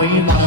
วีต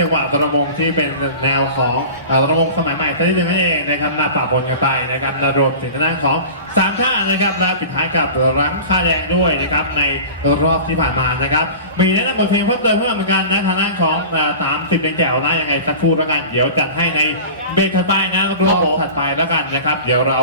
จังหวะตระมงที่เป็นแนวของอตระมงสมัยใหม่สักนิดนึงนั่นเองนะครับนาฝากคนกันไปนะครับนารวมถึงทางด้านของสามท่านะครับและปิดท้ายกับร้านค่าแดงด้วยนะครับในรอบที่ผ่านมานะครับมีแนะนำบทเพลงเพิ่มเติมเพิ่มเหมือนกันนะทางด้านของสามสิบแดงแจ๋วนะยังไงสักครู่แล้วกันเดี๋ยวจัดให้ในเบรกถัดไปนะรอบถัดไปแล้วกันนะครับ เดี๋ยวเรา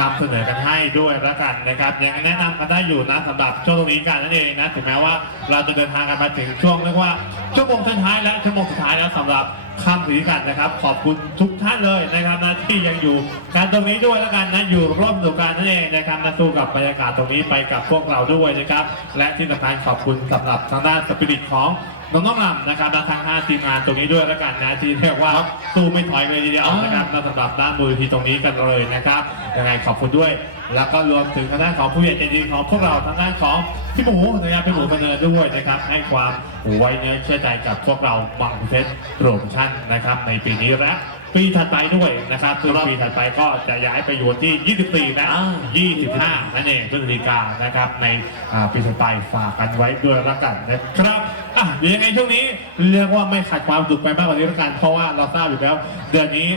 นำเสนอกันให้ด้วยแล้วกันนะครับยังแนะนำกันได้อยู่นะสำหรับช่วงตรงนี้กันนั่นเองนะถึงแม้ว่าเราจะเดินทางกันมาถึงช่วงเรียกว่า ชั่วโมงสุดท้ายแล้วชั่วโมงสุดท้ายแล้วสำหรับค่ำสีกันนะครับ ขอบคุณทุกท่านเลยนะครับนะที่ยังอยู่การตรงนี้ด้วยแล้วกันนะอยู่ร่วมสนุกกันนั่นเองนะครับมาสู้กับบรรยากาศตรงนี้ไปกับพวกเราด้วยนะครับ และที่สำคัญขอบคุณสำหรับทางด้านสปิริตของน้องน้องลำนะครับและทั้ง5ทีมงานตรงนี้ด้วยแล้วกันนะที่เรียกว่าสู้ไม่ถอยเลยทีเดียวนะครับและสำหรับด้านมูลนิธิตรงนี้กันเลยนะครับยังไงขอบคุณด้วย แล้วก็รวมถึงทางด้านของผู้ใหญ่ใจดีของพวกเราทางด้านของ พี่หมูนะครับพี่หมูบันเนินด้วยนะครับให้ความไว้เนื้อเชื่อใจกับพวกเราบังเพชรโปรโมชั่นนะครับในปีนี้และปีถัดไปด้วยนะครับคือปีถัดไปก็จะย้ายไปอยู่ที่ 24 นะ 25 นั่นเองพฤศจิกายนนะครับ ในอ่าปีถัดไปฝากกันไว้ด้วยแล้วกันนะครับอะเดี๋ยวยังไงช่วงนี้เรียกว่าไม่ขาดความสุขไปมากกว่านี้แล้วกัน เพราะว่าเราทราบอยู่แล้วเดือนนี้